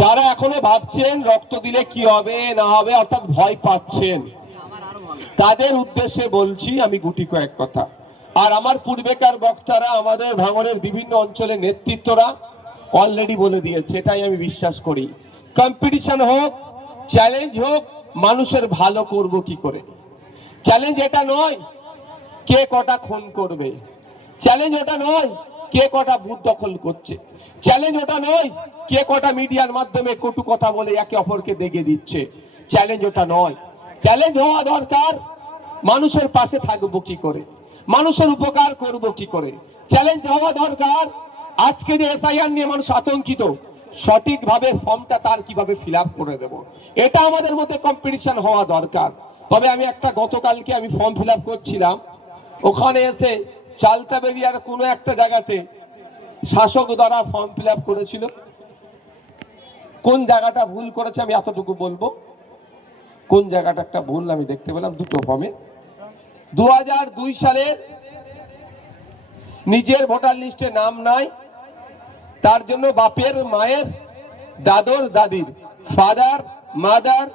যারা এখনো ভাবছেন রক্ত দিলে কি হবে না হবে অর্থাৎ ভয় পাচ্ছেন, তাদের উদ্দেশ্যে বলছি আমি গুটি কয়েক কথা। আর আমার পূর্বেকার বক্তারা, আমাদের ভাঙনের বিভিন্ন অঞ্চলের নেতৃত্বরা অলরেডি বলে দিয়েছে, এটাই আমি বিশ্বাস করি। কম্পিটিশন হোক, চ্যালেঞ্জ হোক, মানুষের ভালো করব কি করে। চ্যালেঞ্জ এটা নয় কে কটা খুন করবে, চ্যালেঞ্জ ওটা নয় কে কটা বুথ দখল করছে, চ্যালেঞ্জ ওটা নয় কে কটা মিডিয়ার মাধ্যমে কটু কথা বলে একে অপরকে দেখিয়ে দিচ্ছে, চ্যালেঞ্জ ওটা নয়। চ্যালেঞ্জ হওয়া দরকার মানুষের পাশে থাকবো কি করে, মানুষের উপকার করব কি করে। চ্যালেঞ্জ হওয়া দরকার আজকে যে এসআইআর নিয়ে মানুষ আতঙ্কিত, সঠিকভাবে ফর্মটা তার কিভাবে ফিল আপ করে দেব, এটা আমাদের মধ্যে কম্পিটিশন হওয়া দরকার। তবে আমি একটা গতকালকে আমি ফর্ম ফিল আপ করছিলাম, ওখানে এসে চালতাবেরিয়ার কোনো একটা জায়গাতে শাসক দ্বারা ফর্ম ফিল আপ করেছিল। কোন জায়গাটা ভুল করেছে আমি এতটুকু বলবো, কোন জায়গাটা একটা ভুল আমি দেখতে পেলাম দুটো ফর্মে। 2002 সালের নিজের ভোটার লিস্টে নাম নাই, তার জন্য বাপের, মায়ের, দাদর, দাদির, ফাদার, মাদার,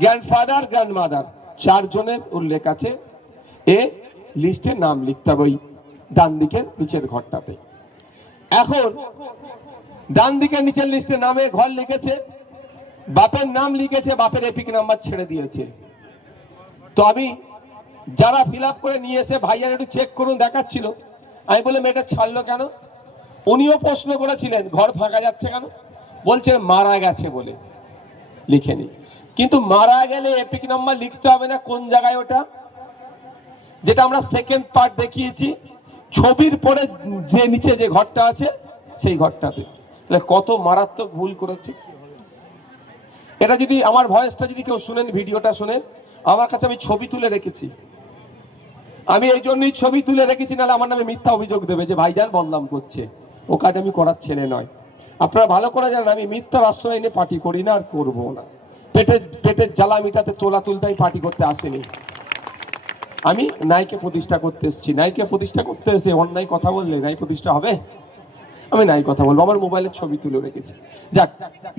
গ্র্যান্ডফাদার, গ্র্যান্ডমাদার, চারজনের উল্লেখ আছে। এ লিস্টে নাম লিখতে হবে ওই ডান দিকের নিচের ঘরটাতে। এখন ডান দিকের নিচের লিস্টে নামে ঘর লিখেছে, বাপের নাম লিখেছে, বাপের এপিক নাম্বার ছেড়ে দিয়েছে। তো আমি যারা ফিল আপ করে নিয়ে এসে ভাইয়ার একটু চেক করুন দেখাচ্ছিল, আমি বললাম এটা ছাড়লো কেন। উনিও প্রশ্ন করেছিলেন ঘর ফাঁকা যাচ্ছে কেন, বলছে মারা গেছে বলে লিখে নি। কিন্তু মারা গেলে এপিক নাম্বার লিখতে হবে না, কোন জায়গায় ওটা, যেটা আমরা সেকেন্ড পার্ট দেখিয়েছি ছবির পরে যে নিচে যে ঘরটা আছে সেই ঘরটাতে। তাহলে কত মারাত্মক ভুল করেছে। এটা যদি আমার ভয়েসটা যদি কেউ শুনেন, ভিডিওটা শুনেন, আমার কাছে আমি ছবি তুলে রেখেছি। আমি এই জন্যই ছবি তুলে রেখেছি, নাহলে আমার নামে মিথ্যা অভিযোগ দেবে যে ভাইজান বদনাম করছে। ও কাজ আমি করার ছেলে নয়, আপনারা ভালো করে জানেন আমি মিথ্যার আশ্রয় নিয়ে পার্টি করি না আর করবো না। পেটের জ্বালা মিটাতে তোলা তুলতে আমি পার্টি করতে আসিনি। আমি নাইকে প্রতিষ্ঠা করতে এসেছি। নাইকে প্রতিষ্ঠা করতে এসে অন্যায় কথা বললে নাই প্রতিষ্ঠা হবে? আমি নাই কথা বলবো, আমার মোবাইলের ছবি তুলে রেখেছি। যাক,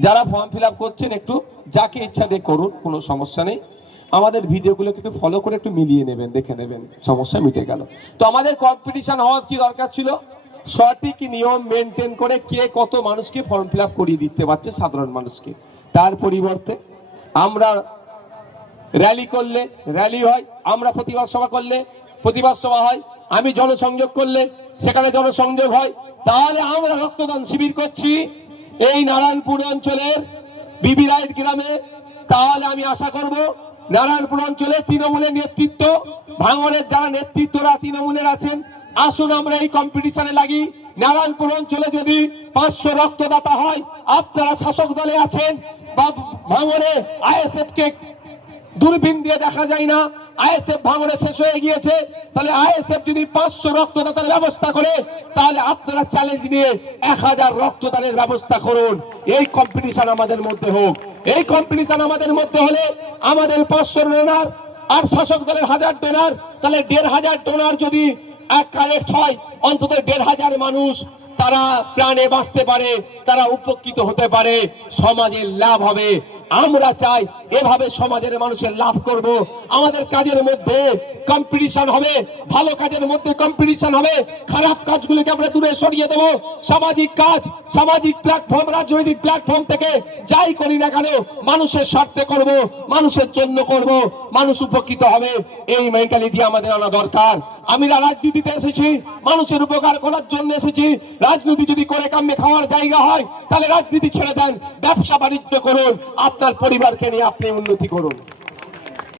যারা ফর্ম ফিল আপ করছেন একটু যাকে ইচ্ছা দিয়ে করুন, কোনো সমস্যা নেই। আমাদের ভিডিওগুলোকে একটু ফলো করে একটু মিলিয়ে নেবেন, দেখে নেবেন, সমস্যা মিটে গেল। তো আমাদের কম্পিটিশন হওয়ার কি দরকার ছিল, সঠিক নিয়ম মেনটেন করে কে কত মানুষকে ফর্ম ফিল আপ করিয়ে দিতে পারছে সাধারণ মানুষকে। তার পরিবর্তে আমরা র্যালি করলে র্যালি হয়, আমরা প্রতিবাদ সভা করলে প্রতিবাদ সভা হয়, আমি জনসংযোগ করলে সেখানে জনসংযোগ হয়। তাহলে আমরা রক্তদান শিবির করছি এই নারায়ণপুর অঞ্চলের বিবি রাইট গ্রামে। তাহলে আমি আশা করব নারায়ণপুর অঞ্চলে তৃণমূলের নেতৃত্ব, ভাঙনের যারা নেতৃত্বরা তৃণমূলের আছেন, আসুন আমরা এই কম্পিটিশনে লাগি। নারায়ণপুর অঞ্চলে যদি 500 রক্তদাতা হয়, আপনারা শাসক দলে আছেন, ভাঙনে আইএসএফ কে দূরবীন দিয়ে দেখা যায় না, আইএসএফ ভাঙনে শেষ হয়ে গিয়েছে। তাহলে আইএসএফ যদি 500 রক্তদাতার ব্যবস্থা করে, তাহলে আপনারা চ্যালেঞ্জ নিয়ে 1000 রক্তদানের ব্যবস্থা করুন। এই কম্পিটিশন আমাদের মধ্যে হোক। এই কম্পিটিশন আমাদের মধ্যে হলে আমাদের 500 ডোনার আর শাসক দলের 1000 ডোনার, তাহলে 1500 ডোনার যদি এক কালেক্ট হয়, অন্তত 1500 মানুষ তারা প্রাণে বাঁচতে পারে, তারা উপকৃত হতে পারে, সমাজের লাভ হবে। আমরা চাই এভাবে সমাজের মানুষের লাভ করব। আমাদের কাজের মধ্যে কম্পিটিশন হবে, ভালো কাজের মধ্যে কম্পিটিশন হবে, খারাপ কাজগুলোকে আমরা দূরে সরিয়ে দেব। সামাজিক কাজ, সামাজিক প্ল্যাটফর্ম, রাজনৈতিক প্ল্যাটফর্ম থেকে যাই করি না কেন মানুষের স্বার্থে করব, মানুষের জন্য করব, মানুষ উপকৃত হবে। এই মেন্টালিটি আমাদের আনা দরকার। আমরা রাজনীতিতে এসেছি মানুষের উপকার করার জন্য এসেছি। রাজনীতি যদি করে কামে খাওয়ার জায়গা হয়, তাহলে রাজনীতি ছেড়ে দেন, ব্যবসা বাণিজ্য করুন, আপনার পরিবারকে নিয়ে আপনি উন্নতি করুন।